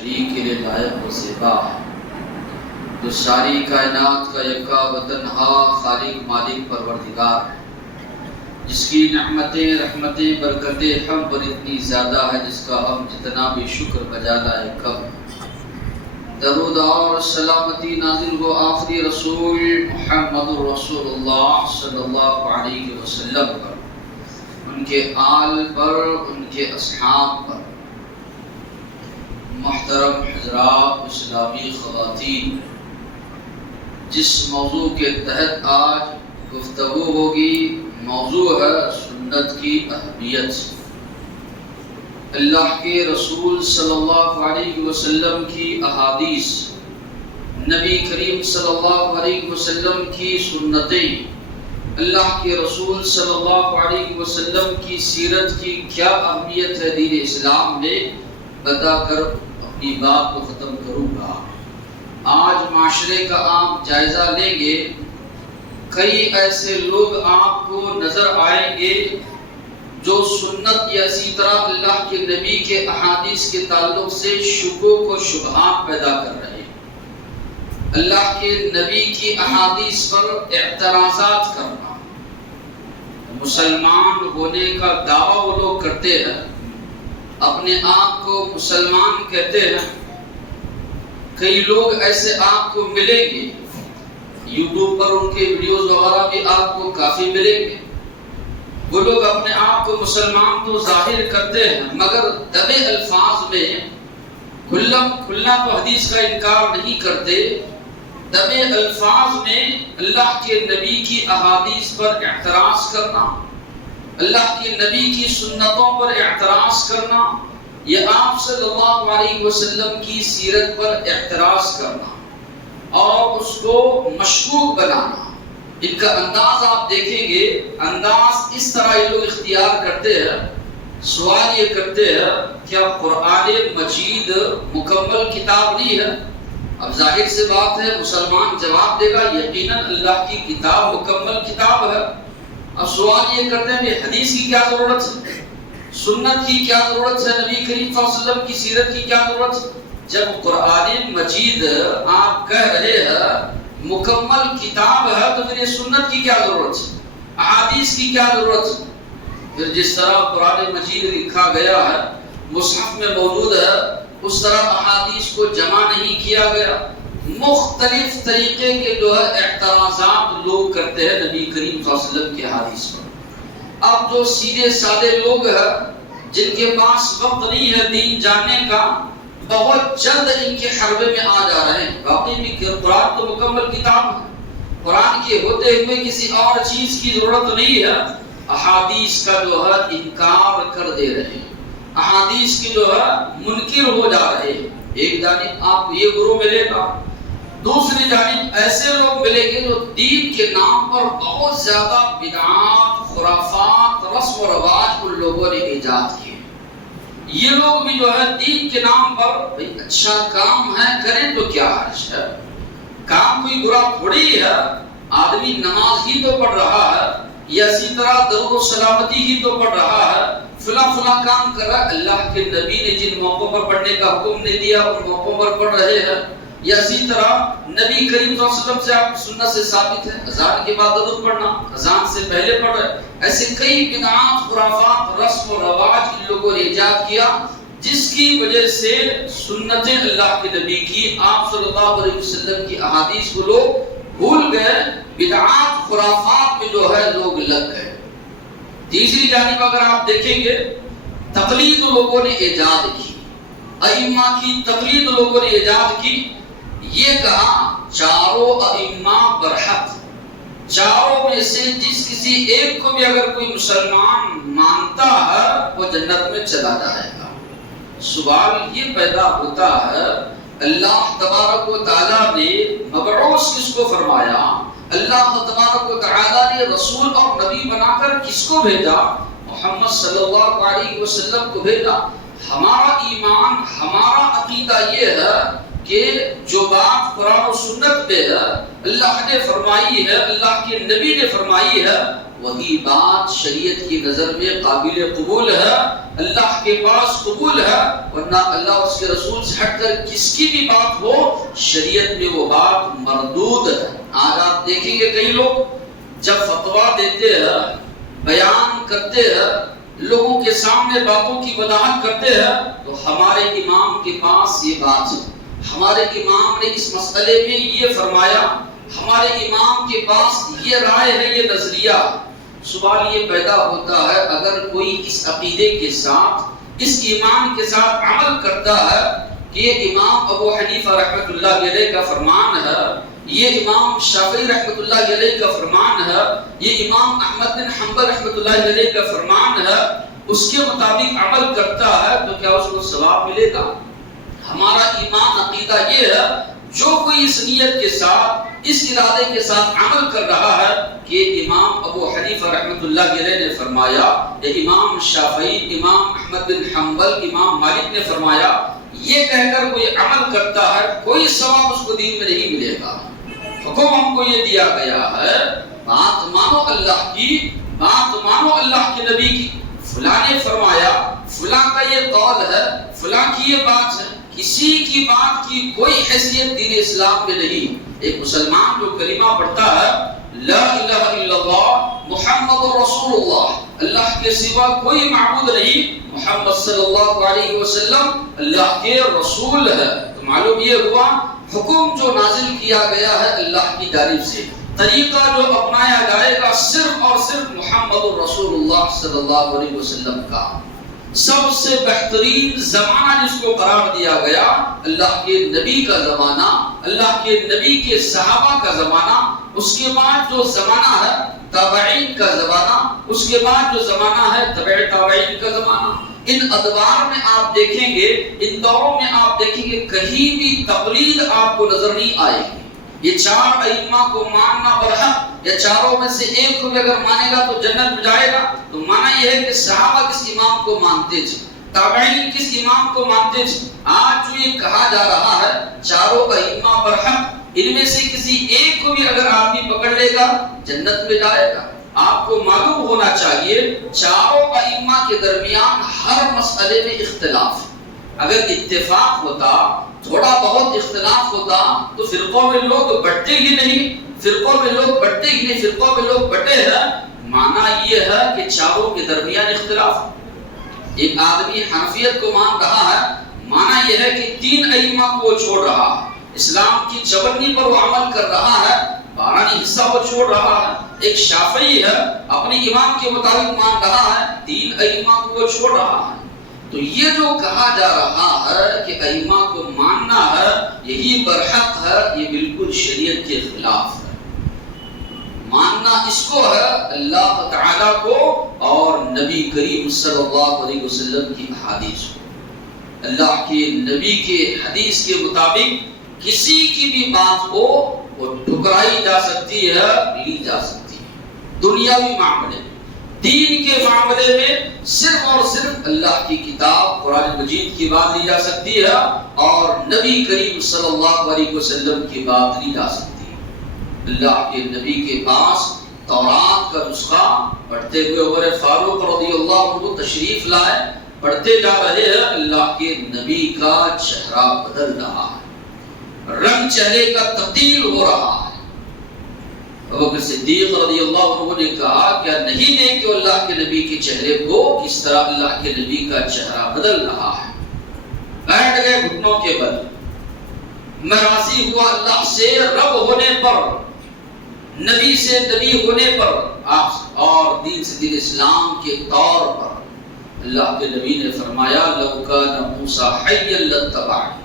شریک کے لیے لائق و زیبا ہے، جو ساری کائنات کا یکا و تنہا خالق مالک پروردگار ہے، جس کی نعمتیں رحمتیں برکتیں ہم پر اتنی زیادہ ہے جس کا ہم جتنا بھی شکر بجا لائے کم۔ درود اور سلامتی نازل ہو آخری رسول محمد رسول اللہ صلی اللہ علیہ وسلم پر، ان کے آل پر، ان کے اصحاب پر۔ محترم حضرات، اسلامی خواتین، جس موضوع کے تحت آج گفتگو ہوگی موضوع ہے سنت کی اہمیت۔ اللہ کے رسول صلی اللہ علیہ وسلم کی احادیث، نبی کریم صلی اللہ علیہ وسلم کی سنتیں، اللہ کے رسول صلی اللہ علیہ وسلم کی سیرت کی کیا اہمیت ہے دین اسلام میں، بتا کر اپنی بات کو ختم کروں گا۔ آج معاشرے کا آپ جائزہ لیں گے، کئی ایسے لوگ آپ کو نظر آئیں گے جو سنت یا اسی طرح اللہ کے نبی کے احادیث کے تعلق سے شکوک و شبہات پیدا کر رہے ہیں۔ اللہ کے نبی کی احادیث پر اعتراضات کرنا، مسلمان ہونے کا دعویٰ وہ لوگ کرتے ہیں، اپنے آپ کو مسلمان کہتے ہیں۔ کئی لوگ ایسے آپ کو ملیں گے، یوٹیوب پر ان کے ویڈیوز وغیرہ بھی آپ کو کافی ملیں گے۔ وہ لوگ اپنے آپ کو مسلمان تو ظاہر کرتے ہیں، مگر دبے الفاظ میں کھلا تو حدیث کا انکار نہیں کرتے، دبے الفاظ میں اللہ کے نبی کی احادیث پر اعتراض کرنا، اللہ کے نبی کی سنتوں پر اعتراض کرنا، یا آپ صلی اللہ علیہ وسلم کی سیرت پر اعتراض کرنا اور اس کو مشکوک بنانا۔ ان کا انداز آپ دیکھیں گے، انداز اس طرح یہ لوگ اختیار کرتے ہیں۔ سوال یہ کرتے ہیں کیا قرآن مجید مکمل کتاب نہیں ہے؟ اب ظاہر سے بات ہے، مسلمان جواب دے گا یقیناً اللہ کی کتاب مکمل کتاب ہے۔ اب سوال یہ کرتے ہیں کہ حدیث کی کیا ضرورت ہے، سنت کی کیا ضرورت ہے، نبی کریم صلی اللہ علیہ وسلم کی سیرت کی کیا ضرورت ہے؟ جب قرآن مجید آپ کہہ رہے ہیں مکمل کتاب ہے تو پھر یہ سنت کی کیا ضرورت ہے، احادیث کی کیا ضرورت ہے؟ پھر جس طرح قرآن مجید لکھا گیا ہے، مصحف میں موجود ہے، اس طرح احادیث کو جمع نہیں کیا گیا۔ مختلف طریقے کے جو ہے اعتراضات لوگ کرتے ہیں نبی کریم صلی اللہ علیہ وسلم کے احادیث پر۔ اب جو سیدھے سادے لوگ ہیں جن کے پاس وقت نہیں ہے دین جاننے کا، بہت جلد ان کے حربے میں آ جا رہے ہیں۔ باقی بھی قرآن تو مکمل کتاب ہے، قرآن کے ہوتے ہوئے کسی اور چیز کی ضرورت نہیں ہے، احادیث کا جو ہے انکار کر دے رہے ہیں، احادیث کی جو ہے منکر ہو جا رہے ہیں۔ ایک جانب آپ یہ گروہ ملے گا، دوسری جانب ایسے لوگ ملیں گے جو دین کے نام پر بہت زیادہ بدعات، خرافات، رسم و رواج ان لوگوں نے ایجاد کیے۔ یہ لوگ بھی جو ہے دین کے نام پر اچھا کام ہے کریں تو کیا حرج ہے، کام کوئی برا تھوڑی ہے، آدمی نماز ہی تو پڑھ رہا ہے یا اسی طرح درود و سلامتی ہی تو پڑھ رہا ہے، فلاں کام کر رہا ہے۔ اللہ کے نبی نے جن موقعوں پر پڑھنے کا حکم نے دیا ان موقعوں پر پڑھ رہے ہیں، یا اسی طرح نبی کریم صلی اللہ علیہ وسلم سے آپ سنت سے ثابت ہے اذان کے بعد درود پڑھنا، اذان سے پہلے پڑھ رہے۔ ایسے کئی بدعات، خرافات، رسم و رواج ان لوگوں نے ایجاد کیا، جس کی وجہ سے سنتیں اللہ کے نبی کی، آپ صلی اللہ علیہ وسلم کی احادیث کو لوگ بھول گئے، بدعات خرافات میں جو ہے لوگ لگ گئے۔ تیسری جانب اگر آپ دیکھیں گے، تقلید لوگوں نے ایجاد کی، ائمہ کی تقلید لوگوں نے ایجاد کی۔ یہ کہا چاروں ائمہ برحق، چاروں میں سے جس کسی ایک کو بھی اگر کوئی مسلمان مانتا ہے وہ جنت میں چلا جائے گا۔ سوال یہ پیدا ہوتا ہے، اللہ تبارک و تعالیٰ نے مبعوث کس کو فرمایا، اللہ تبارک و تعالیٰ نے رسول اور نبی بنا کر کس کو بھیجا؟ محمد صلی اللہ علیہ وسلم کو بھیجا۔ ہمارا ایمان، ہمارا عقیدہ یہ ہے کہ جو بات قرآن و سنت پہ ہے، اللہ نے فرمائی ہے، اللہ کے نبی نے فرمائی ہے، وہی بات شریعت کی نظر میں قابل قبول ہے، اللہ کے پاس قبول ہے، ورنہ اللہ اور اس کے رسول سے ہٹ کر کس کی بھی بات ہو شریعت میں وہ بات مردود ہے۔ آج آپ دیکھیں گے کئی لوگ جب فتویٰ دیتے ہیں، بیان کرتے ہیں، لوگوں کے سامنے باتوں کی وضاحت کرتے ہیں، تو ہمارے امام کے پاس یہ بات ہے، ہمارے امام نے اس مسئلے میں یہ فرمایا، ہمارے امام کے پاس یہ رائے ہے، یہ نظریہ۔ سوال یہ پیدا ہوتا ہے اگر کوئی اس عقیدے کے ساتھ، اس ایمان کے ساتھ عمل کرتا ہے کہ یہ امام ابو حنیفہ رحمۃ اللہ علیہ کا فرمان ہے، یہ امام شافعی رحمۃ اللہ علیہ کا فرمان ہے، یہ امام احمد بن حنبل رحمۃ اللہ علیہ کا فرمان ہے، اس کے مطابق عمل کرتا ہے تو کیا اس کو ثواب ملے گا؟ ہمارا ایمان عقیدہ یہ ہے جو کوئی اس نیت کے ساتھ، اس ارادے کے ساتھ عمل کر رہا ہے کہ امام ابو حنیفہ رحمۃ اللہ علیہ نے فرمایا، امام شافعی، امام احمد بن حنبل، امام مالک نے فرمایا، یہ کہہ کر کوئی عمل کرتا ہے کوئی ثواب اس کو دین میں نہیں ملے گا۔ حکم ہم کو یہ دیا گیا ہے، بات مانو اللہ کی، بات مانو اللہ کے نبی کی۔ فلاں نے فرمایا، فلاں کا یہ قول ہے، فلاں کی یہ بات ہے، کسی کی بات کی کوئی حیثیت دین اسلام میں نہیں۔ ایک مسلمان جو کلمہ پڑھتا ہے لا الہ الا اللہ محمد رسول اللہ، اللہ کے سوا کوئی معبود نہیں، محمد صلی اللہ علیہ وسلم اللہ کے رسول ہے، تو معلوم یہ ہوا حکم جو نازل کیا گیا ہے اللہ کی جانب سے، طریقہ جو اپنایا جائے گا صرف اور صرف محمد رسول اللہ صلی اللہ علیہ وسلم کا۔ سب سے بہترین زمانہ جس کو قرار دیا گیا اللہ کے نبی کا زمانہ، اللہ کے نبی کے صحابہ کا زمانہ، اس کے بعد جو زمانہ ہے تابعین کا زمانہ، اس کے بعد جو زمانہ ہے تبع تابعین کا زمانہ۔ ان ادوار میں آپ دیکھیں گے، ان دوروں میں آپ دیکھیں گے کہیں بھی تقلید آپ کو نظر نہیں آئے گی۔ یہ چار ائمہ کو ماننا برحق، یا چاروں میں سے ایک کو بھی اگر مانے گا تو جنت میں جائے گا، تو معنی یہ ہے کہ صحابہ کس امام کو مانتے تھے، تابعین کس امام کو مانتے تھے۔ آج جو یہ کہا جا رہا ہے چاروں ائمہ برحق، ان میں سے کسی ایک کو بھی اگر آدمی پکڑ لے گا جنت میں جائے گا۔ آپ کو معلوم ہونا چاہیے چاروں ائمہ کے درمیان ہر مسئلے میں اختلاف ہے۔ اگر اتفاق ہوتا، تھوڑا بہت اختلاف ہوتا تو فرقوں میں لوگ بٹتے ہی نہیں، فرقوں میں لوگ بٹتے ہی نہیں، فرقوں میں لوگ بٹے ہیں۔ معنی یہ ہے کہ چاروں کے درمیان اختلاف۔ ایک آدمی حنفیت کو مان رہا ہے، معنی یہ ہے کہ تین ائمہ کو وہ چھوڑ رہا ہے، اسلام کی چونی پر وہ عمل کر رہا ہے، 12 حصہ وہ چھوڑ رہا ہے۔ ایک شافعی ہے، اپنے امام کے مطابق مان رہا ہے، 3 ائمہ کو وہ چھوڑ رہا ہے۔ تو یہ جو کہا جا رہا ہے کہ ائمہ کو ماننا ہے یہی برحق ہے، یہ بالکل شریعت کے خلاف ہے۔ ماننا اس کو ہے اللہ تعالیٰ کو اور نبی کریم صلی اللہ علیہ وسلم کی احادیث کو۔ اللہ کے نبی کے حدیث کے مطابق کسی کی بھی بات کو وہ ٹھکرائی جا سکتی ہے، لی جا سکتی ہے۔ دنیاوی معاملے میں، دین کے معاملے میں صرف اور صرف اللہ کی کتاب قرآن مجید کی بات لی جا سکتی ہے اور نبی کریم صلی اللہ علیہ وسلم کی بات لی جا سکتی ہے۔ اللہ کے نبی کے پاس تورات کا نسخہ پڑھتے ہوئے عمر فاروق رضی اللہ عنہ تشریف لائے، پڑھتے جا رہے ہیں، اللہ کے نبی کا چہرہ بدل رہا ہے، رنگ چہرے کا تبدیل ہو رہا ہے۔ ابوبکر صدیق رضی اللہ عنہ نے کہا کیا نہیں دیکھتے اللہ کے نبی کے چہرے کو کس طرح اللہ کے نبی کا چہرہ بدل رہا ہے؟ بیٹھ گئے گھٹنوں کے بل، میں راضی ہوا اللہ سے رب ہونے پر، نبی سے نبی ہونے پر، اور دین سے دین اسلام کے طور پر۔ اللہ کے نبی نے فرمایا لو کان موسیٰ حیا لاتبعنی،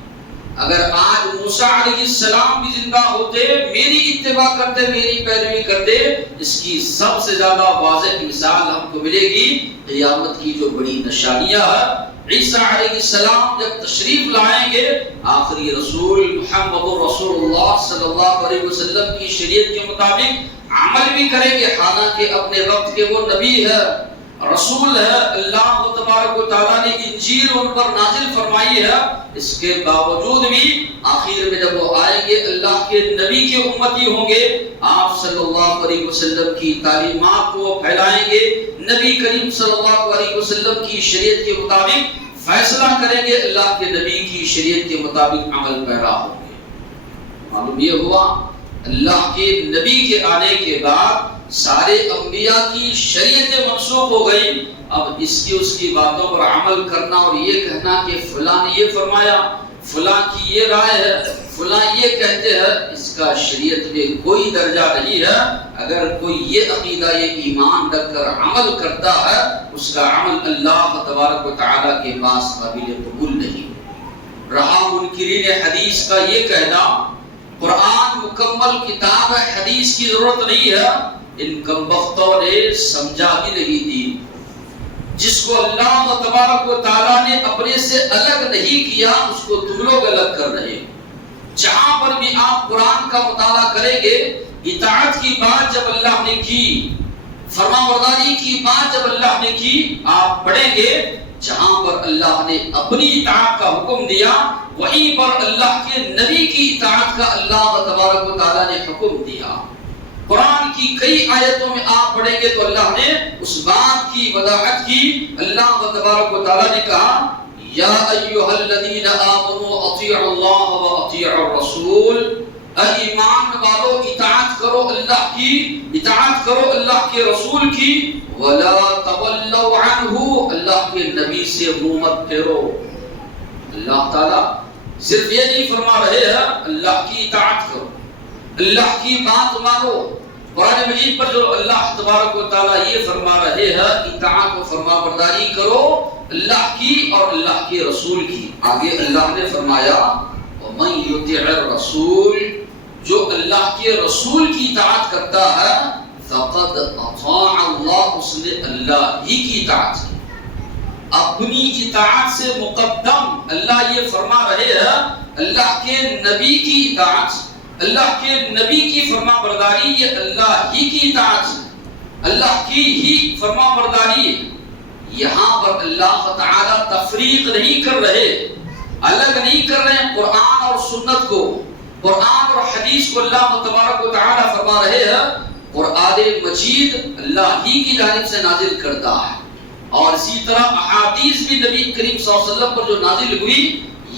اگر آج موسیٰ علیہ السلام بھی زندہ ہوتے، میری اتباع کرتے، میری پیروی کرتے، اس کی سب سے زیادہ واضح مثال ہم کو ملے گی قیامت کی جو بڑی نشانیاں ہے۔ عیسیٰ علیہ السلام جب تشریف لائیں گے، آخری رسول محمد رسول اللہ صلی اللہ علیہ وسلم کی شریعت کے مطابق عمل بھی کریں گے، حالانکہ اپنے وقت کے وہ نبی ہے، رسول ہے، اللہ تبارک و تعالیٰ نے انجیل ان پر نازل فرمائی ہے، اس کے باوجود بھی آخر میں جب وہ آئیں گے اللہ کے نبی کے امتی ہوں گے، آپ صلی اللہ علیہ وسلم کی تعلیمات کو پھیلائیں گے، نبی کریم صلی اللہ علیہ وسلم کی شریعت کے مطابق فیصلہ کریں گے، اللہ کے نبی کی شریعت کے مطابق عمل پیرا ہوں گے۔ معلوم یہ ہوا اللہ کے نبی کے آنے کے بعد سارے انبیاء کی شریعتیں منسوخ ہو گئی، اب اس کی باتوں پر عمل کرنا اور یہ کہنا کہ فلاں نے یہ فرمایا، فلاں کی یہ رائے ہے، فلاں یہ کہتے ہیں، اس کا شریعت میں کوئی درجہ نہیں ہے۔ اگر کوئی یہ عقیدہ، یہ ایمان رکھ کر عمل کرتا ہے، اس کا عمل اللہ تبارک و تعالیٰ کے پاس قابل قبول نہیں۔ رہا منکرین حدیث کا یہ کہنا قرآن مکمل کتاب ہے، حدیث کی ضرورت نہیں ہے، ان کمبختوں نے سمجھا بھی نہیں دی۔ جس کو اللہ تبارک و تعالیٰ نے اپنے سے الگ نہیں کیا، اس کو تم لوگ الگ کر رہے ہو۔ جہاں پر بھی آپ قرآن کا مطالعہ کریں گے، اطاعت کی بات جب اللہ نے کی، فرما برداری کی بات جب اللہ نے کی، آپ پڑھیں گے جہاں پر اللہ نے اپنی اطاعت کا حکم دیا، وہیں پر اللہ کے نبی کی اطاعت کا اللہ تبارک و تعالیٰ نے حکم دیا۔ قرآن کی کئی آیتوں میں آپ پڑھیں گے تو اللہ نے اس بات کی وضاحت کی۔ اللہ تبارک و تعالیٰ نے کہا یا ایھا الذین آمنوا اطیعوا اللہ واطیعوا الرسول، اے ایمان والو اطاعت کرو اللہ کی، اطاعت کرو اللہ کے رسول کی، ولا تولوا عنہ، اللہ کے نبی سے منہ مت پھیرو۔ اللہ تعالیٰ صرف یہ نہیں فرما رہے ہیں اللہ کی اطاعت کرو، اللہ کی بات مانو۔ قرآن مجید پر جو اللہ تبارک و تعالیٰ یہ فرما رہے ہیں اطاعت و فرما برداری کرو اللہ کی اور اللہ کے رسول کی، آگے اللہ نے فرمایا وَمَن يُطِعِ الرَّسُولَ، جو اللہ کے رسول کی اطاعت کرتا ہے فَقَدْ أَطَاعَ اللَّهُ، اس نے اللہ ہی کی اطاعت کی۔ اپنی اطاعت سے مقدم اللہ یہ فرما رہے ہیں اللہ کے نبی کی اطاعت، اللہ کے نبی کی فرما برداری، یہ اللہ ہی کی اطاعت ہے، اللہ کی ہی فرما برداری ہے۔ یہاں پر اللہ تعالیٰ تفریق نہیں کر رہے، الگ نہیں کر رہے ہیں قرآن اور سنت کو، قرآن اور حدیث کو اللہ تبارک و تعالیٰ فرما رہے ہیں قرآن مجید اللہ ہی کی جانب سے نازل کرتا ہے، اور اسی طرح احادیث بھی نبی کریم صلی اللہ علیہ وسلم پر جو نازل ہوئی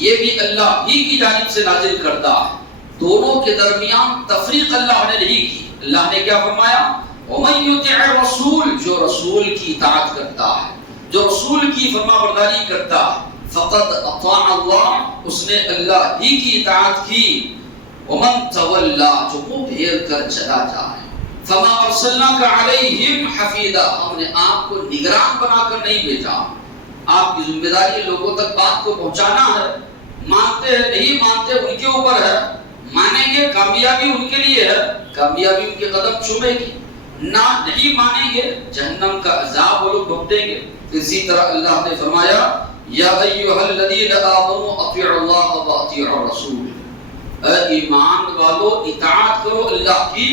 یہ بھی اللہ ہی کی جانب سے نازل کرتا ہے۔ دونوں کے درمیان تفریق اللہ نے نہیں کی۔ اللہ نے کیا فرمایا وَمَن يُطِعِ الرَّسُولَ، جو رسول کی اطاعت کرتا ہے، جو رسول کی فرما برداری کرتا ہے، فقط اطاع اللہ، اس نے اللہ ہی کی اطاعت کی۔ وَمَن تَوَلَّى، جو منہ پھیر کر چلا جائے، فَمَا أَرْسَلْنَاكَ عَلَيْهِمْ حَفِيظًا، ہم نے آپ کو نگران بنا کر نہیں بھیجا۔ آپ کی ذمہ داری لوگوں تک بات کو پہنچانا ہے، مانتے ہیں نہیں مانتے ان کے اوپر ہے، مانیں گے کامیابی ان کے لیے ہے، کامیابی ان کے قدم چومے گی، نہ نہیں مانیں گے جہنم کا عذاب وہ لوگ بھگتیں گے۔ اسی طرح اللہ نے فرمایا یا ایھا الذین آمنوا اطیعوا اللہ واطیعوا الرسول، اے ایمان والو اطاعت کرو اللہ کی،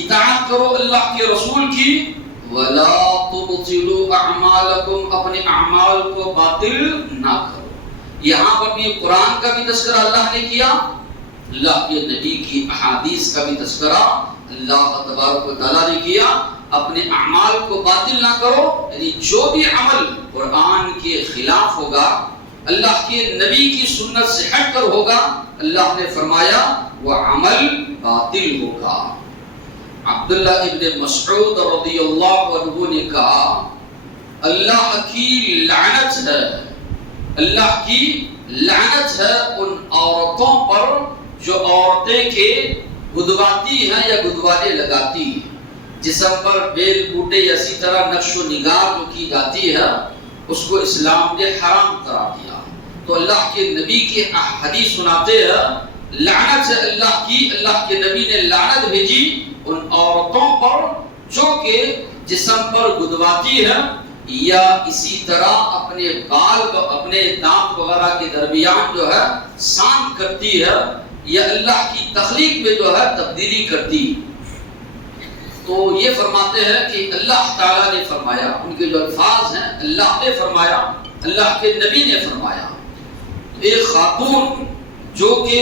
اطاعت کرو اللہ کے رسول کی، ولا تبطلوا اعمالکم، اپنے اعمال کو باطل نہ کرو۔ یہاں پر بھی قرآن کا بھی تذکرہ اللہ نے کیا، اللہ کے نبی کی احادیث کا بھی تذکرہ اللہ تبارک و تعالیٰ نے کیا۔ اپنے اعمال کو باطل نہ کرو، یعنی جو بھی عمل قرآن کے خلاف ہوگا، اللہ کے نبی کی سنت سے ہٹ کر ہوگا، اللہ نے فرمایا وہ عمل باطل ہوگا۔ عبداللہ ابن مسعود رضی اللہ عنہ نے کہا اللہ کی لعنت ہے، اللہ کی لعنت ہے ان عورتوں پر جو عورتیں کے گدواتی ہیں یا گدوانے لگاتی ہیں، جسم پر بیل بوٹے یا اسی طرح نقش و نگار جو کی جاتی ہے اس کو اسلام نے حرام قرار دیا۔ تو اللہ کے نبی کی حدیث سناتے ہیں لعنت ہے اللہ کی، اللہ کے نبی نے لعنت بھیجی ان عورتوں پر جو کہ جسم پر گدواتی ہے یا اسی طرح اپنے بال اپنے دانت وغیرہ کے درمیان جو ہے سانت کرتی ہے یا اللہ کی تخلیق میں جو ہے تبدیلی کرتی۔ تو یہ فرماتے ہیں کہ اللہ تعالیٰ نے فرمایا، ان کے جو الفاظ ہیں اللہ نے فرمایا، اللہ کے نبی نے فرمایا۔ ایک خاتون جو کہ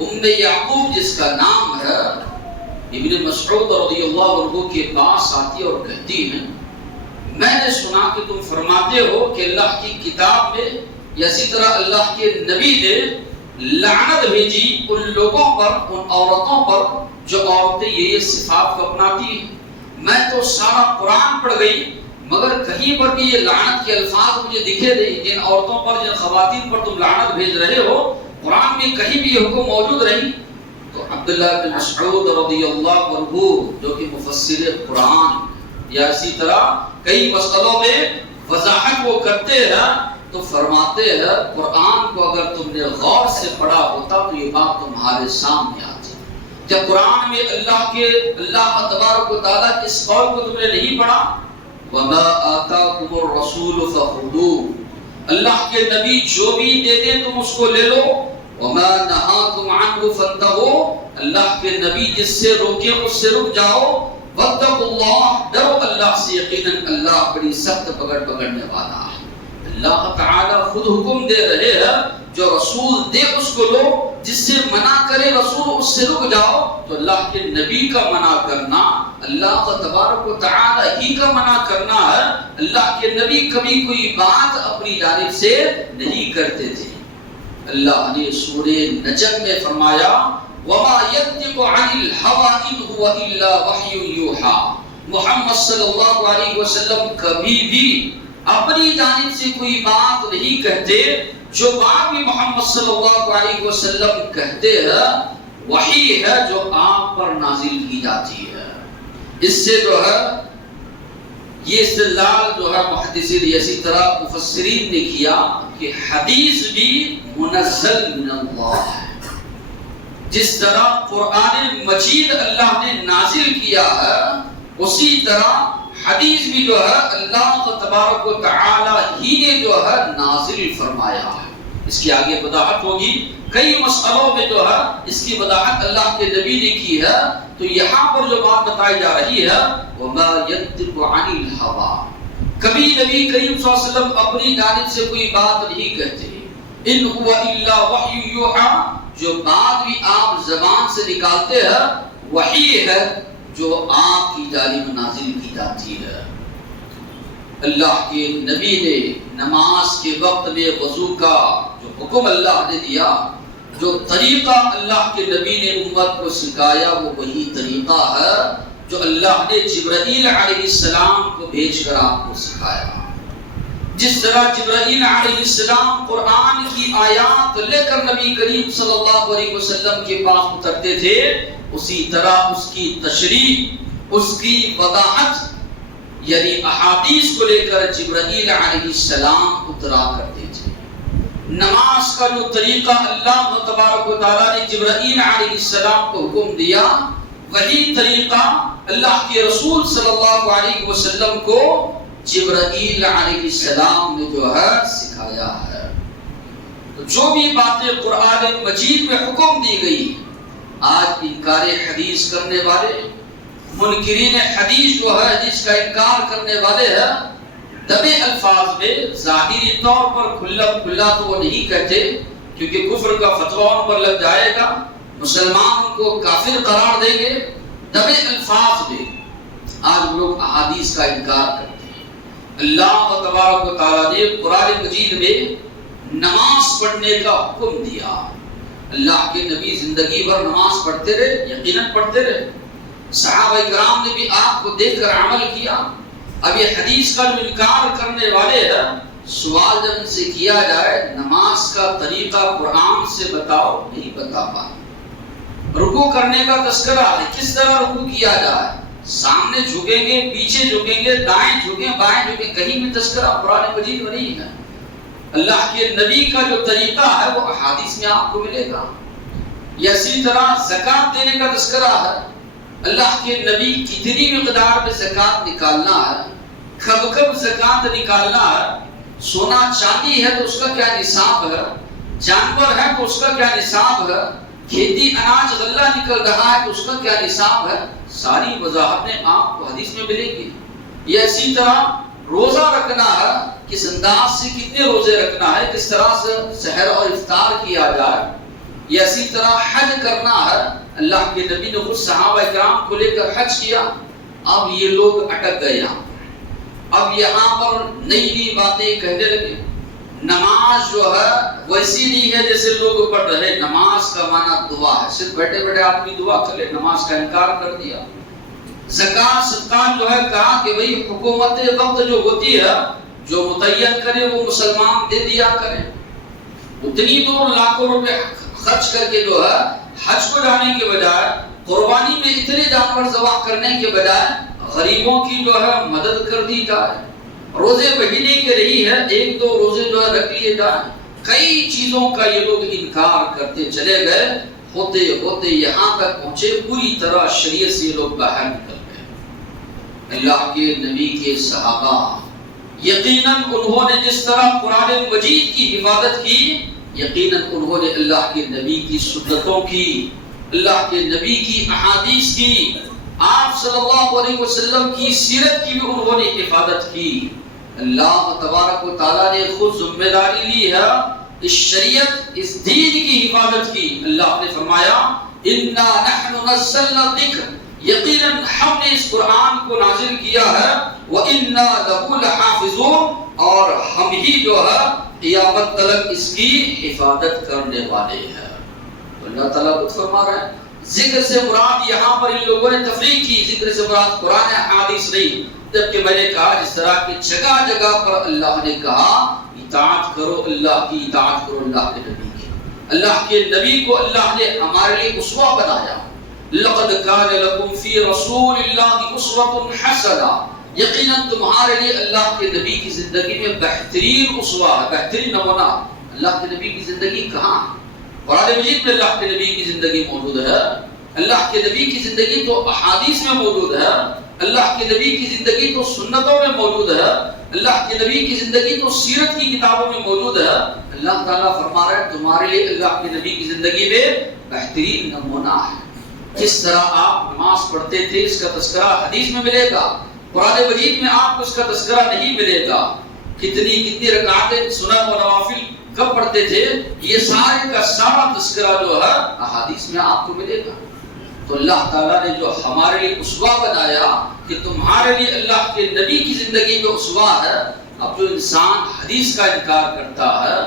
ام یعقوب جس کا نام ہے، ابن مسعود رضی اللہ عنہ کے پاس آتی اور کہتی ہیں میں نے سنا کہ تم فرماتے ہو کہ اللہ کی کتاب میں یا اسی طرح اللہ کے نبی نے لعنت بھیجی ان لوگوں پر، ان عورتوں پر جو عورتیں یہ صفات کو اپناتی ہیں۔ میں تو سارا قرآن پڑھ گئی مگر کہیں پر بھی یہ لعنت کے الفاظ مجھے دکھے نہیں، جن عورتوں پر جن خواتین پر تم لعنت بھیج رہے ہو قرآن میں کہیں بھی یہ حکم موجود نہیں۔ تو عبداللہ بن مسعود رضی اللہ عنہ جو کہ مفسر قرآن یا اسی طرح کئی مسئلوں میں وضاحت وہ کرتے ہیں تو فرماتے ہیں قرآن کو اگر تم نے غور سے پڑھا ہوتا تو یہ بات تمہارے سامنے آتی۔ کیا قرآن میں اللہ تبارک و تعالیٰ کے اس قول کو تم نے نہیں پڑھا؟ وَمَا آتَاكُمُ الرَّسُولُ فَخُذُوهُ، اللہ کے نبی جو بھی دے دیں تم اس کو لے لو۔ وَمَا نَهَاكُمْ عَنْهُ فَانْتَهُوا، اللہ کے نبی جس سے روکے اس سے رک جاؤ۔ وَاتَّقُوا اللَّهَ، ڈرو اللہ سے، یقیناً اللہ بڑی سخت پکڑنے والا ہے۔ اللہ تعالیٰ خود حکم دے رہے ہیں جو رسول دے اس کو لو، جس سے منع کرے رسول اس سے رک جاؤ۔ تو اللہ کے نبی کا منع کرنا اللہ تبارک و تعالیٰ ہی کا منع کرنا ہے۔ اللہ کے نبی کبھی کوئی بات اپنی جانب سے نہیں کرتے تھے۔ اللہ نے سورہ نجم میں فرمایا وَمَا يَنطِقُ عَنِ الْهَوَىٰ إِنْ هُوَ إِلَّا وَحْيٌ يُوحَىٰ، محمد صلی اللہ علیہ وسلم کبھی بھی اپنی جانب سے کوئی بات نہیں کہتے، جو بات بھی محمد صلی اللہ علیہ وسلم کہتے ہیں وحی ہے جو آپ پر نازل کی جاتی ہے۔ اس سے جو ہے یہ استدلال جو ہے محدثین اسی طرح مفسرین نے کیا کہ حدیث بھی منزل من اللہ ہے، جس طرح قرآن مجید اللہ نے نازل کیا ہے اسی طرح حدیث بھی جو ہے اللہ تبارک و تعالی ہی نے جو ہے نازل فرمایا ہے۔ اس کی آگے وضاحت ہوگی، کئی مسئلوں میں جو ہے اس کی وضاحت اللہ کے نبی نے کی ہے۔ تو یہاں پر جو بات بتائی جا رہی ہے وَمَا يَنطِقُ عَنِ الْهَوَىٰ، کبھی نبی کریم صلی اللہ علیہ وسلم اپنی جانب سے کوئی بات نہیں کہتے۔ إِنْ هُوَ إِلَّا وَحْيٌ يُوحَىٰ، جو بات بھی آپ زبان سے نکالتے ہیں وحی ہے جو آپ کی جانب نازل کی جاتی ہے۔ اللہ کے نبی نے نماز کے وقت میں وضو کا جو حکم اللہ نے دیا، جو طریقہ اللہ کے نبی نے امت کو سکھایا وہ وہی طریقہ ہے جو اللہ نے جبرائیل علیہ السلام کو بھیج کر آپ کو سکھایا۔ جس طرح جبرائیل علیہ السلام قرآن کی آیات لے کر نبی کریم صلی اللہ علیہ وسلم کے پاس اترتے تھے، اسی طرح اس کی تشریح، اس کی وضاحت یعنی احادیث کو لے کر جبرائیل علیہ السلام اترا کرتے تھے۔ نماز کا جو طریقہ اللہ تبارک و تعالیٰ نے جبرائیل علیہ السلام کو حکم دیا، وہی طریقہ اللہ کے رسول صلی اللہ علیہ وسلم کو جبرائیل علیہ السلام نے جو ہے سکھایا ہے۔ تو جو بھی باتیں قرآن مجید میں حکم دی گئی، آج انکار حدیث کرنے والے، منکرین حدیث جو ہے حدیث کا انکار کرنے والے ہیں، دبے الفاظ میں ظاہری طور پر کھلا تو وہ نہیں کہتے کیونکہ کفر کا فتویٰ ان پر لگ جائے گا، مسلمان ان کو کافر قرار دیں گے۔ دبے الفاظ میں آج لوگ احادیث کا انکار کرتے ہیں۔ اللہ تبارک و تعالیٰ نے قرآن مجید میں نماز پڑھنے کا حکم دیا۔ اللہ کے نبی زندگی بھر نماز پڑھتے رہے، یقیناً پڑھتے رہے، صحابہ کرام نے بھی آپ کو دیکھ کر عمل کیا۔ اب یہ حدیث کا جو انکار کرنے والے ہیں، سوال جب ان سے کیا جائے نماز کا طریقہ قرآن سے بتاؤ، نہیں بتا پائے۔ رکوع کرنے کا تذکرہ ہے، کس طرح رکوع کیا جائے، سامنے جھکیں گے، پیچھے جھکیں گے، دائیں جھکیں، بائیں جھکیں، کہیں بھی تذکرہ قرآن مجید میں نہیں ہے۔ اللہ کے نبی کا جو طریقہ ہے وہ احادیث میں آپ کو ملے گا۔ یا اسی طرح زکوٰۃ دینے کا تذکرہ ہے، اللہ کے نبی کتنی مقدار میں زکوٰۃ نکالنا ہے، کب کب زکوٰۃ نکالنا ہے، سونا چاندی ہے تو اس کا کیا نصاب ہے، جانور ہے تو اس کا کیا نصاب ہے، کھیتی اناج غلہ نکل رہا ہے تو اس کا کیا نصاب ہے، ساری وضاحتیں آپ کو حدیث میں ملیں گی. یہ اسی طرح روزہ رکھنا ہے، کس انداز سے کتنے روزے رکھنا ہے، کس طرح سے سحر اور افطار کیا جائے. یہ اسی طرح حج کرنا ہے، اللہ کے نبی نے خود صحابہ کرام کو لے کر حج کیا. اب یہ لوگ اٹک گئے یہاں پر، اب یہاں پر نئی نئی باتیں کہنے لگے. نماز جو ہے ویسی نہیں ہے جیسے لوگ پڑھ رہے. نماز کا معنی دعا ہے، صرف بیٹھے بیٹھے آدمی دعا کر لے، نماز کا انکار کر دیا. زکات صدقات جو ہے کہا کہ بھئی حکومت وقت جو ہوتی ہے جو متعین کرے وہ مسلمان دے دیا کرے. اتنی دور لاکھوں روپے خرچ کر کے جو ہے حج کو جانے کے بجائے، قربانی میں اتنے جانور ذبح کرنے کے بجائے غریبوں کی جو ہے مدد کر دی جائے. روزے مہینے کے رہی ہے، ایک دو روزے جو ہے رکھ لیے جائیں. کئی چیزوں کا یہ لوگ انکار کرتے چلے گئے، ہوتے ہوتے یہاں تک پہنچے پوری طرح شریعت سے یہ لوگ باہر نکل گئے. اللہ کے نبی کے صحابہ یقیناً انہوں نے جس طرح قرآن مجید کی حفاظت کی، یقیناً انہوں نے اللہ کے نبی کی سنتوں کی، اللہ کے نبی کی احادیث کی، آپ صلی اللہ علیہ وسلم کی سیرت کی بھی انہوں نے حفاظت کی. اللہ تبارک و تعالیٰ نے خود ذمہ داری لی ہے اس شریعت، اس دین کی حفاظت کی. اللہ نے فرمایا اِنَّا نَحْنُ نَزَّلْنَا الذِّكْرَ، یقیناً ہم نے اس قرآن کو نازل کیا ہے، وَإِنَّا لَهُ لَحَافِظُونَ، اور ہم ہی جو ہے قیامت تلک اس کی حفاظت کرنے والے ہیں. تو اللہ تعالیٰ خود فرما رہا ہے. ذکر سے مراد یہاں پر ان لوگوں نے تفریق کی، ذکر سے مراد قرآن حدیث نہیں. جبکہ میں نے کہا جس طرح کی جگہ جگہ پر اللہ نے کہا اطاعت کرو، اللہ کی اطاعت کرو، اللہ کے نبی کی. اللہ کے نبی کو اللہ نے ہمارے لیے اسوہ بنایا. لقد کان لکم فی رسول اللہ اسوۃ حسنہ، یقیناً تمہارے لیے اللہ کے نبی کی زندگی میں بہترین اسوہ ہے، بہترین نمونہ. اللہ کے نبی کی زندگی کہاں ہے؟ قرآن مجید میں اللہ کے نبی کی زندگی موجود ہے. اللہ کے نبی کی زندگی تو احادیث میں موجود ہے، اللہ کے نبی کی زندگی تو سنتوں میں موجود ہے، اللہ کے نبی کی زندگی تو سیرت کی کتابوں میں موجود ہے. اللہ تعالیٰ فرما رہا ہے تمہارے لیے اللہ کے نبی کی زندگی میں بہترین نمونہ ہے. جس طرح آپ نماز پڑھتے تھے اس کا تذکرہ حدیث میں ملے گا، قرآن مجید میں آپ کو اس کا تذکرہ نہیں ملے گا. کتنی رکعتیں سنن و نوافل کب پڑھتے تھے، یہ سارے کا سارا تذکرہ جو ہے احادیث میں آپ کو ملے گا. تو اللہ تعالیٰ نے جو ہمارے لیے اسوہ بنایا کہ تمہارے لیے اللہ کے نبی کی زندگی جو اسوہ ہے. اب جو انسان حدیث کا انکار کرتا ہے،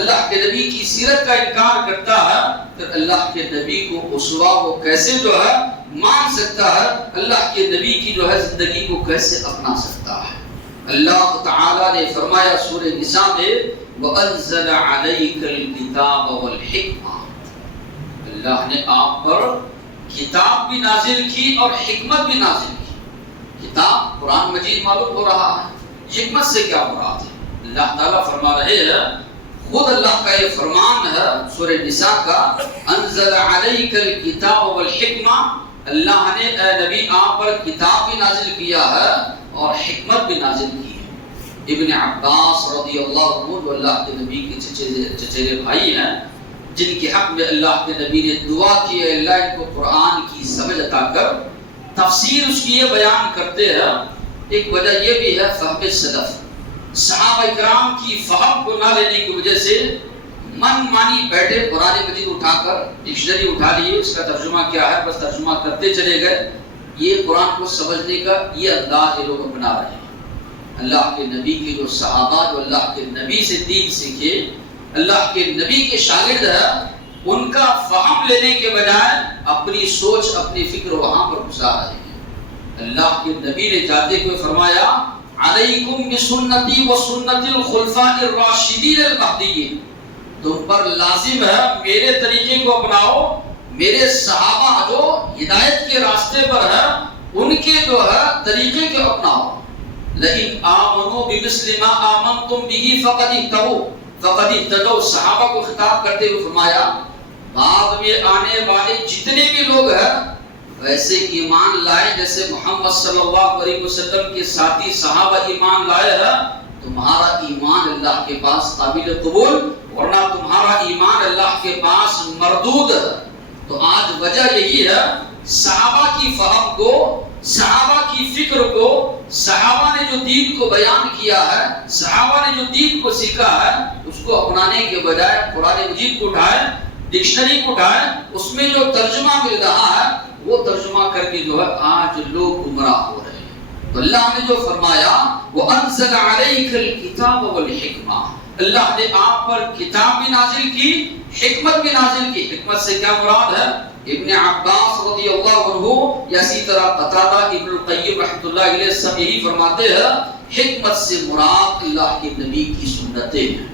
اللہ کے نبی کی سیرت کا انکار کرتا ہے، پھر اللہ کے نبی کو اسوہ وہ کیسے جو ہے مان سکتا ہے، اللہ کے نبی کی جو ہے زندگی کو کیسے اپنا سکتا ہے. اللہ تعالیٰ نے فرمایا سورہ نساء میں وَأَنزَلَ عَلَيْكَ الْكِتَابَ وَالْحِكْمَةَ، اللہ نے آپ پر کتاب بھی نازل کی اور حکمت بھی نازل کی. کتاب قرآن مجید معلوم ہو رہا ہے، حکمت سے کیا مراد ہے؟ اللہ تعالیٰ فرما رہے ہیں، خود اللہ کا یہ فرمان ہے سورہ نساء کا انزل علیک الکتاب والحکمہ، اللہ نے اے نبی آپ پر کتاب بھی نازل کیا ہے اور حکمت بھی نازل کی ہے. ابن عباس رضی اللہ عنہ جو اللہ کے نبی کے چچیرے بھائی ہیں، جن کے حق میں اللہ کے نبی نے دعا کی ہے اللہ ان کو قرآن کی سمجھ عطا کر، تفسیر اس کی یہ بیان کرتے ہیں ایک وجہ یہ بھی ہے فہم سلف، صحابہ کرام کی فہم کو نہ لینے کی وجہ سے من مانی بیٹھے قرآن مجید اٹھا کر ڈکشنری اٹھا لیے، اس کا ترجمہ کیا ہے بس ترجمہ کرتے چلے گئے. یہ قرآن کو سمجھنے کا یہ انداز یہ لوگ اپنا رہے ہیں. اللہ کے نبی کے جو صحابہ جو اللہ کے نبی سے دین سیکھے، اللہ کے نبی کے شاگرد ہیں، ان کا فہم لینے کے بجائے اپنی سوچ اپنی فکر وہاں پر گھسا رہے ہیں. اللہ کے نبی نے جاتے ہوئے فرمایا علیکم بسنتی و سنت الخلفاء الراشدین المہدیین، تم پر لازم ہے میرے طریقے کو اپناؤ، میرے صحابہ جو ہدایت کے راستے پر ہیں ان کے جو ہے طریقے کو اپناؤ. لئن آمنوا بمثل ما آمنتم به فقد اهتدوا، صحابہ کو خطاب کرتے ہوئے فرمایا بعد میں آنے والے جتنے بھی لوگ ہیں ویسے ایمان لائے جیسے محمد صلی اللہ علیہ وسلم کے ساتھی صحابہ ایمان لائے ہیں، تمہارا ایمان اللہ کے پاس قابل قبول، ورنہ تمہارا ایمان اللہ کے پاس مردود ہے. تو آج وجہ یہی ہے، صحابہ کی فہم کو، صحابہ کی فکر کو، صحابہ نے جو دین کو بیان کیا ہے، صحابہ نے جو دین کو سیکھا ہے، اس کو اپنانے کے بجائے قرآن مجید کو اٹھائے، ڈکشنری کو اٹھائے، اس میں جو ترجمہ مل رہا ہے وہ ترجمہ کر کے جو ہے آج لوگ گمراہ ہو رہے ہیں۔ تو اللہ نے جو فرمایا وَأَنزَلَ عَلَيْكَ الْكِتَابَ وَالْحِكْمَةَ، اللہ نے آپ پر کتاب بھی نازل کی، حکمت بھی نازل کی۔ حکمت سے کیا مراد ہے؟ ابن عباس رضی اللہ عنہ یا اسی طرح قتادہ، ابن القیم رحمۃ اللہ علیہ سب یہی فرماتے ہیں، حکمت سے مراد اللہ کے نبی کی سنتیں ہیں،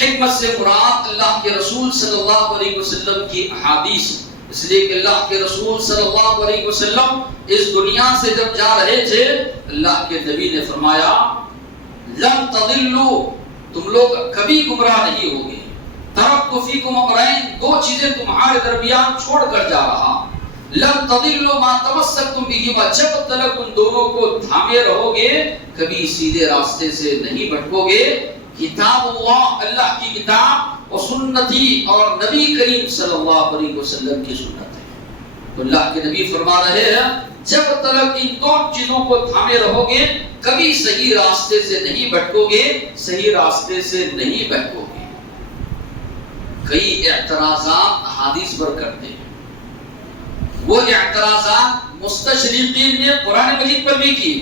حکمت سے مراد اللہ کے رسول صلی اللہ علیہ وسلم کی احادیث، اس لیے کہ اللہ کے رسول صلی اللہ علیہ وسلم اس دنیا سے جب جا رہے تھے، اللہ کے نبی نے فرمایا لن تضلوا، تم لوگ کبھی گمراہ نہیں ہوگے، ترکت فیکم امرین، دو چیزیں تمہارے درمیان چھوڑ کر جا رہا، لن تضلوا ما تمسکتم بہما، جب تک ان دونوں کو تھامے رہو گے کبھی سیدھے راستے سے نہیں بھٹکو گے، کتاب اللہ، اللہ کی کتاب، اور سنتی، اور نبی کریم صلی اللہ علیہ وسلم کی سنت ہے۔ تو اللہ کے نبی فرما رہے ہیں جب تک ان دو چیزوں کو تھامے رہو گے کبھی صحیح راستے سے نہیں بھٹکو گے، صحیح راستے سے نہیں بہکو گے۔ کئی اعتراضات احادیث پر کرتے ہیں، وہ اعتراضات مستشرقین نے قرآن مجید پر بھی کی۔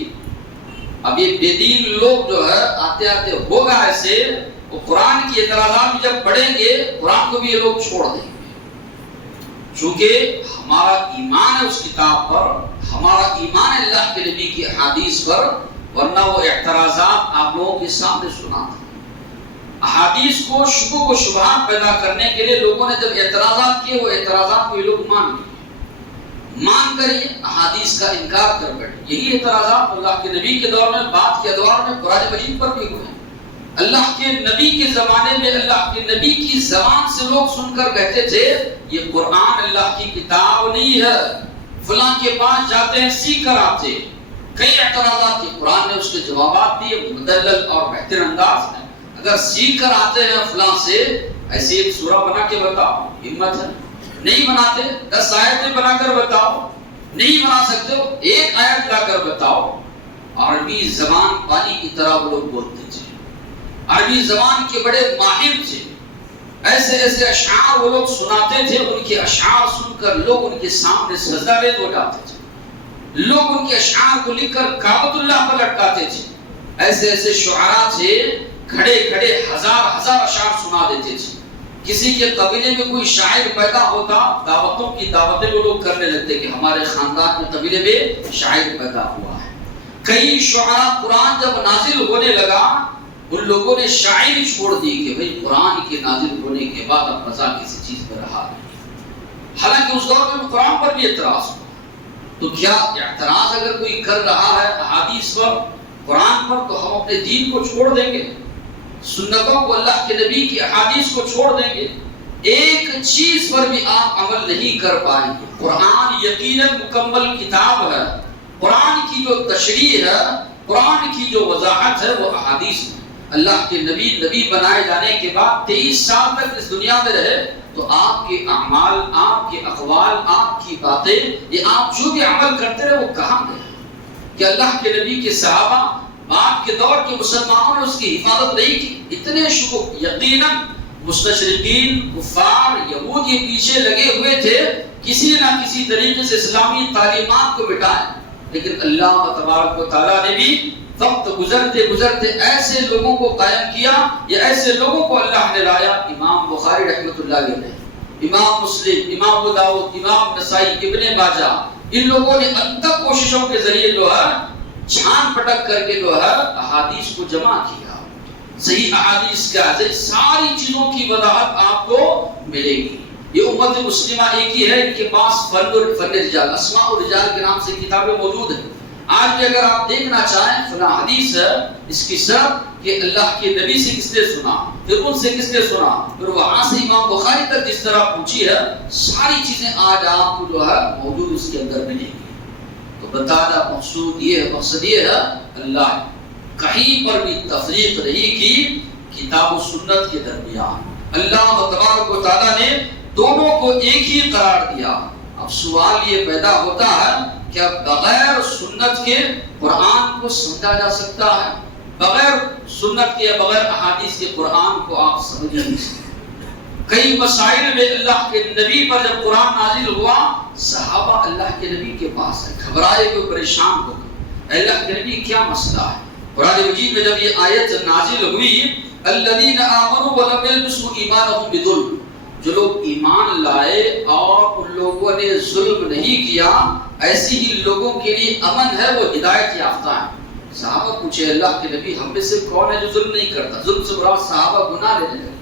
اب یہ بے دین لوگ جو ہے آتے آتے ہوگا ایسے، وہ قرآن کی اعتراضات بھی جب پڑھیں گے قرآن کو بھی یہ لوگ چھوڑ دیں گے، چونکہ ہمارا ایمان ہے اس کتاب پر، ہمارا ایمان ہے اللہ کے نبی کی احادیث پر، ورنہ وہ اعتراضات آپ لوگوں کے سامنے سنا تھا۔ احادیث کو شبہ و شبہات پیدا کرنے کے لیے لوگوں نے جب اعتراضات کیے، وہ اعتراضات کو یہ لوگ مان کر یہ احادیث کا انکار کر بیٹھے۔ یہی اعتراضات اللہ کے نبی کے دور میں، بعد کے دور میں قرآن مجید پر بھی ہوئے۔ اللہ کے نبی کے زمانے میں اللہ کے نبی کی زبان سے لوگ سن کر کہتے تھے یہ قرآن اللہ کی کتاب نہیں ہے، فلاں کے پاس جاتے ہیں سیکھ کر آتے۔ کئی اعتراضات کے قرآن نے اس کے جوابات دیے مدلل اور بہتر انداز میں۔ اگر سیکھ کر آتے ہیں فلاں سے، ایسی ایک سورہ بنا کے بتاؤ، ہمت ہے؟ نہیں بناتے، 10 آیتیں بنا کر بتاؤ، نہیں بنا سکتے ہو، ایک آیت لا کر بتاؤ۔ عربی زبان پانی کی طرح وہ لوگ بولتے تھے، عربی زبان کے بڑے ماہر تھے، ایسے ایسے اشعار وہ لوگ سناتے تھے، ان کے اشعار سن کر لوگ ان کے سامنے سجدہ ریز ہو جاتے تھے، لوگ ان کے اشعار کو لکھ کر کعبۃ اللہ پر لٹکاتے تھے۔ ایسے ایسے شعراء تھے، کھڑے کھڑے ہزار ہزار اشعار سنا دیتے تھے۔ کسی کے قبیلے میں کوئی شاعر پیدا ہوتا، دعوتوں کی دعوتیں وہ لوگ کرنے لگتے کہ ہمارے خاندان میں قبیلے میں شاعر پیدا ہوا ہے۔ کئی شعراء، قرآن جب نازل ہونے لگا ان لوگوں نے شاعری چھوڑ دی کہ بھئی قرآن کے نازل ہونے کے بعد اب مزہ کسی چیز پر رہا نہیں۔ حالانکہ اس دور میں قرآن پر بھی اعتراض ہوا، تو کیا اعتراض اگر کوئی کر رہا ہے احادیث پر، قرآن پر، تو ہم اپنے دین کو چھوڑ دیں گے، سنتوں کو، اللہ کے نبی کی احادیث کو چھوڑ دیں گے؟ ایک چیز پر بھی آپ عمل نہیں کر پائیں گے۔ قرآن یقیناً مکمل کتاب ہے، قرآن کی جو تشریح ہے، قرآن کی جو وضاحت ہے وہ احادیث میں۔ اللہ کے نبی بنائے جانے کے بعد 23 سال تک اس دنیا میں رہے، تو آپ کے اعمال، آپ کے اقوال، آپ کی باتیں، یہ آپ جو بھی عمل کرتے رہے وہ کہاں گئے؟ کہ اللہ کے نبی کے صحابہ، بعد کے دور کے مسلمانوں نے اس کی حفاظت نہیں کی؟ اتنے شکوک، یقیناً مستشرقین، کفار، یہود یہ پیچھے لگے ہوئے تھے کسی نہ کسی طریقے سے اسلامی تعلیمات کو مٹائیں، لیکن اللہ تبارک و تعالیٰ نے بھی وقت گزرتے گزرتے ایسے لوگوں کو قائم کیا، یا ایسے لوگوں کو اللہ نے لایا۔ امام بخاری رحمۃ اللہ علیہ، امام مسلم، امام ابو داؤد، امام نسائی، ابن ماجہ، ان لوگوں نے انتھک کوششوں کے ذریعے جو ہے چھان پٹک کر کے جو ہے احادیث کو جمع کیا۔ صحیح احادیث کیا ہے؟ ساری چیزوں کی وضاحت آپ کو ملے گی۔ یہ امت مسلمہ ایک ہی ہے، ان کے پاس فن رجال، اسماء الرجال کے نام سے کتابیں موجود ہیں۔ آج بھی اگر آپ دیکھنا چاہیں فلاں حدیث ہے، اس کی شرح کہ اللہ کے نبی سے کس نے سنا، پھر ان سے کس نے سنا، پھر وہاں سے امام بخاری تک جس طرح پہنچی ہے، ساری چیزیں آج آپ کو جو ہے موجود اس کے اندر ملیں گی۔ تو بتانا مقصود یہ ہے، مقصد یہ ہے، اللہ کہیں پر بھی تفریق نہیں کی کتاب و سنت کے درمیان۔ اللہ تبارک و تعالیٰ نے دونوں کو ایک ہی قرار دیا۔ اب سوال یہ پیدا ہوتا ہے کہ بغیر سنت کے قرآن کو سمجھا جا سکتا ہے؟ بغیر سنت کے بغیر احادیث کے قرآن کو آپ سمجھ نہیں سکتے۔ کئی مسائل میں اللہ کے نبی پر جب قرآن نازل ہوا، صحابہ اللہ کے نبی کے پاس ہے، گھبرائے ہوئے پریشان ہو گئے، اللہ کے نبی کیا مسئلہ ہے؟ قرآن مجید میں جب یہ آیت نازل ہوئی، الذین آمنوا ولم یلبسوا ایمانہم بظلم، جو لوگ ایمان لائے اور ان لوگوں نے ظلم نہیں کیا، ایسی ہی لوگوں کے لیے امن ہے، وہ ہدایت یافتہ ہیں۔ صحابہ پوچھے اللہ کے نبی ہم میں سے کون ہے جو ظلم نہیں کرتا؟ ظلم سے مراد صحابہ گناہ لینے لگے،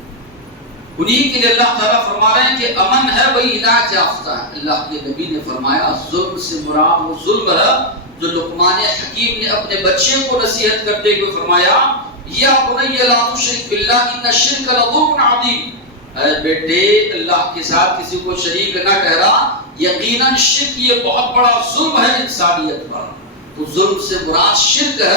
انہی کے لیے اللہ تعالیٰ فرما رہے ہیں کہ امن ہے وہی ہدایت یافتہ ہے۔ اللہ کے نبی نے فرمایا ظلم سے مراد وہ ظلم ہے جو لقمان حکیم نے اپنے بچے کو نصیحت کرتے ہوئے فرمایا، یا بنی لا تشرک باللہ ان الشرک لظلم عظیم، اے بیٹے اللہ کے ساتھ کسی کو شریک نہ ٹھہرا، یقیناً شرک یہ بہت بڑا ظلم ہے انسانیت پر۔ تو ظلم سے مراد شرک ہے،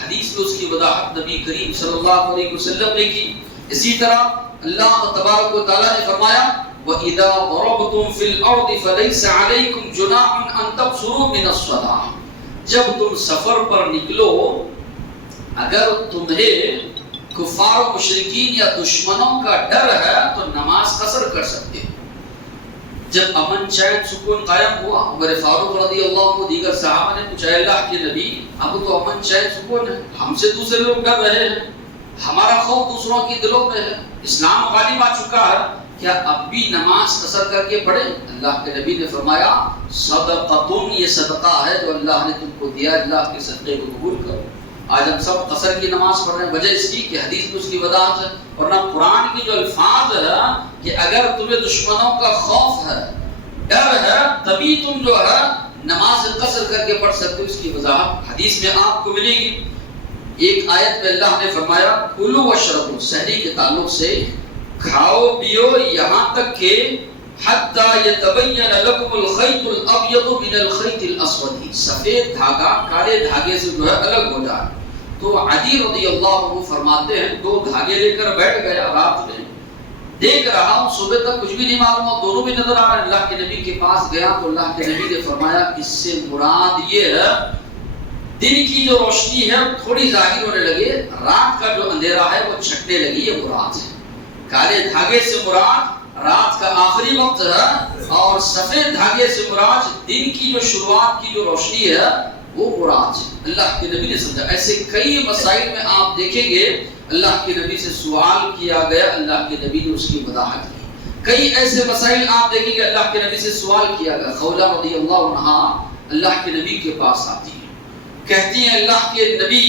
حدیث میں اس کی وضاحت نبی کریم صلی اللہ علیہ وسلم نے کی۔ اسی طرح اللہ تبارک و تعالیٰ نے فرمایا وَإِذَا ضَرَبْتُمْ فِي الْأَرْضِ فَلَيْسَ عَلَيْكُمْ جُنَاحٌ أَن تَقْصُرُوا مِنَ الصَّلَاةِ، جب تم سفر پر نکلو اگر تمہیں کفار و مشرکین یا دشمنوں کا ڈر ہے تو نماز قصر کر سکتے ہو۔ جب امن چین سکون قائم ہوا، عمر فاروق رضی اللہ عنہ دیگر صحابہ نے پوچھا اللہ کے نبی اب تو امن چین سکون ہے، ہم سے دوسرے لوگ ڈر رہے ہیں، ہمارا خوف دوسروں کے دلوں میں ہے، اسلام غالب آ چکا ہے، کیا اب بھی نماز قصر کر کے پڑھیں؟ اللہ کے نبی نے فرمایا صدقتم، یہ صدقہ ہے جو اللہ نے تم کو دیا، اللہ کے صدقے کو قبول کرو۔ آج ہم سب قصر کی نماز پڑھ رہے ہیں، وجہ اس کی کہ حدیث میں اس کی وضاحت ہے، ورنہ قرآن کی جو الفاظ ہے کہ اگر تمہیں دشمنوں کا خوف ہے، ڈر ہے، تبھی تم جو ہے نماز قصر کر کے پڑھ سکتے ہو، اس کی وضاحت حدیث میں آپ کو ملے گی۔ ایک آیت میں اللہ نے فرمایا کلوا واشربوا، سحری کے تعلق سے کھاؤ پیو یہاں تک کہ حتی یتبین لکم الخیط الابیض من الخیط الاسود، سفید دھاگا کالے دھاگے سے جو ہے الگ ہو جائے۔ تو عدی رضی اللہ عنہ فرماتے ہیں دو دھاگے لے کر بیٹھ گیا رات میں، دیکھ رہا ہوں صبح تک کچھ بھی نہیں معلوم، دونوں بھی نظر آ رہے ہیں۔ اللہ کے نبی کے پاس گیا تو اللہ کے نبی نے فرمایا اس سے مراد یہ ہے دن کی جو روشنی ہے تھوڑی ظاہر ہونے لگے، رات کا جو اندھیرا ہے وہ چھٹنے لگی، یہ مراد ہے۔ کالے دھاگے سے مراد رات کا آخری وقت ہے، اور سفید دھاگے سے مراد دن کی جو شروعات کی جو روشنی ہے وہ مراد ہے۔ اللہ کے نبی نے سمجھا۔ ایسے کئی مسائل میں آپ دیکھیں گے اللہ کے نبی سے سوال کیا گیا، اللہ کے نبی نے اس کی وضاحت کی۔ کئی ایسے مسائل آپ دیکھیں گے اللہ کے نبی سے سوال کیا گیا۔ خولہ رضی اللہ عنہا اللہ کے نبی کے پاس آتی ہے، کہتی ہیں اللہ کے نبی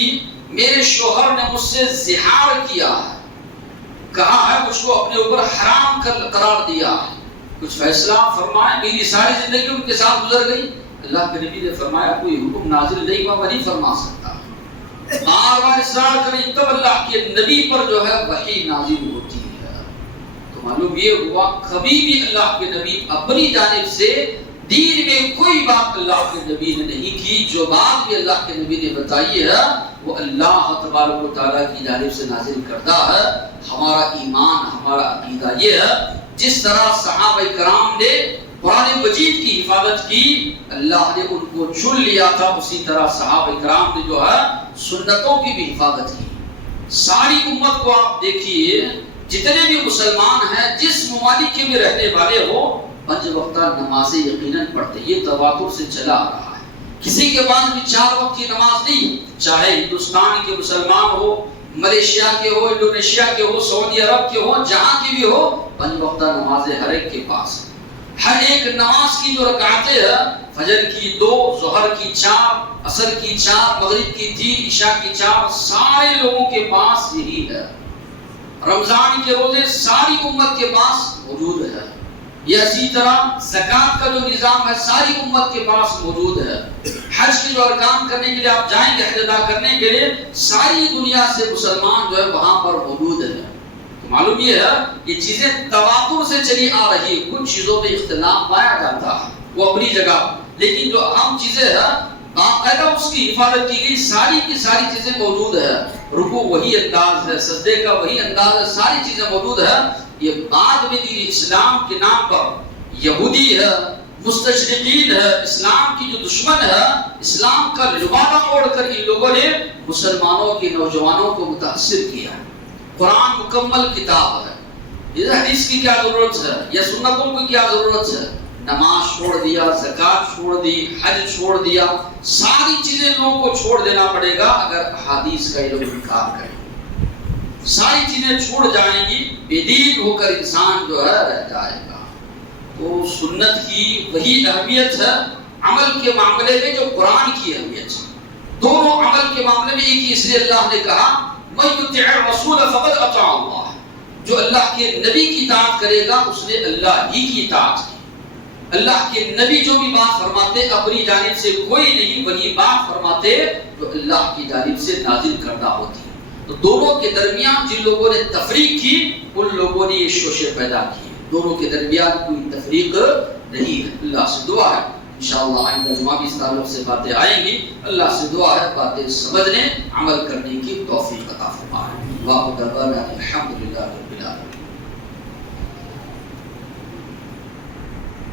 میرے شوہر نے مجھ سے زہار کیا ہے، کہا ہے مجھ کو اپنے اوپر حرام قرار دیا ہے، کچھ فیصلہ فرمائے، میری ساری زندگی ان کے ساتھ گزر گئی۔ اللہ کے نبی نے فرمایا کوئی حکم نازل نہیں ہوا، میں نہیں فرما سکتا۔ بار بار اصرار کریں تب اللہ کے نبی پر جو ہے وحی نازل ہوتی ہے۔ تو معلوم یہ ہوا کبھی بھی اللہ کے نبی اپنی جانب سے دین میں کوئی بات اللہ کے نبی نے نہیں کی، جو بات بھی اللہ کے نبی نے بتائی ہے وہ اللہ تبارک و تعالیٰ کی جانب سے نازل کردہ ہے۔ ہمارا ایمان، ہمارا عقیدہ یہ ہے جس طرح صحابہ کرام نے قرآن مجید کی حفاظت کی، اللہ نے ان کو چن لیا تھا، اسی طرح صحابہ کرام نے جو ہے سنتوں کی بھی حفاظت کی۔ ساری امت کو آپ دیکھیے، جتنے بھی مسلمان ہیں جس ممالک کے بھی رہنے والے ہو، پنج وقتہ نمازیں یقیناً پڑھتے، یہ تواتر سے چلا آ رہا ہے۔ کسی کے پاس بھی 4 وقت کی نماز نہیں، چاہے ہندوستان کے مسلمان ہو، ملیشیا کے ہو، انڈونیشیا کے ہو، سعودی عرب کے ہو، جہاں کی بھی ہو، پنج وقتہ نمازیں ہر ایک کے پاس ہیں۔ ہر ایک نماز کی جو رکعتیں ہیں، فجر کی 2، ظہر کی 4، عصر کی 4، مغرب کی 3، عشاء کی 4، سارے لوگوں کے پاس یہی ہے۔ رمضان کے روزے ساری امت کے پاس موجود ہے۔ یہ اسی طرح زکوٰۃ کا جو نظام ہے ساری امت کے پاس موجود ہے۔ حج کے جو ارکان کرنے کے لیے آپ جائیں گے، حج ادا کرنے کے لیے ساری دنیا سے مسلمان جو ہے وہاں پر موجود ہے۔ تو معلوم یہ ہے یہ چیزیں تواتر سے چلی آ رہی ہے۔ کچھ چیزوں میں اختلاف پایا جاتا ہے وہ اپنی جگہ، لیکن جو اہم چیزیں ہیں باقاعدہ اس کی حفاظت کی گئی، ساری کی ساری چیزیں موجود ہے۔ رکوع وہی انداز ہے، سجدے کا وہی انداز ہے، ساری چیزیں موجود ہے۔ یہ بعد میں دین اسلام کے نام پر یہودی ہے، مستشرقین ہے، اسلام کی جو دشمن ہے، اسلام کا لبادہ اوڑھ کر ان لوگوں نے مسلمانوں کے نوجوانوں کو متاثر کیا۔ قرآن مکمل کتاب ہے، یہ حدیث کی کیا ضرورت ہے یا سنتوں کی کیا ضرورت ہے؟ نماز چھوڑ دیا، زکوٰۃ چھوڑ دی، حج چھوڑ دیا، ساری چیزیں لوگوں کو چھوڑ دینا پڑے گا اگر احادیث کا علم انکار کرے۔ ساری چیزیں چھوڑ جائیں گی، بے دین ہو کر انسان جو ہے رہ جائے گا۔ تو سنت کی وہی اہمیت ہے عمل کے معاملے میں جو قرآن کی اہمیت ہے۔ دونوں عمل کے معاملے میں ایک ہی، اس لیے اللہ نے کہا مَن یُطِعِ الرَّسُولَ فَقَدْ أَطَاعَ اللَّهَ، جو اللہ کے نبی کی اطاعت کرے گا اس نے اللہ ہی کی اطاعت کی۔ اللہ کے نبی جو بھی بات فرماتے اپنی جانب سے کوئی نہیں، وہی بات فرماتے جو اللہ کی جانب سے نازل کردہ ہوتی ہے۔ تو دونوں کے درمیان جن لوگوں نے تفریق کی ان لوگوں نے یہ شوشے پیدا کیے، دونوں کے درمیان کوئی تفریق نہیں ہے۔ اللہ سے دعا ہے انشاءاللہ آئندہ جمعہ بھی اس تعلق سے باتیں آئیں گی، اللہ سے دعا ہے باتیں سمجھنے عمل کرنے کی توفیق عطا فرمائے۔ واہ دعوانا الحمدللہ۔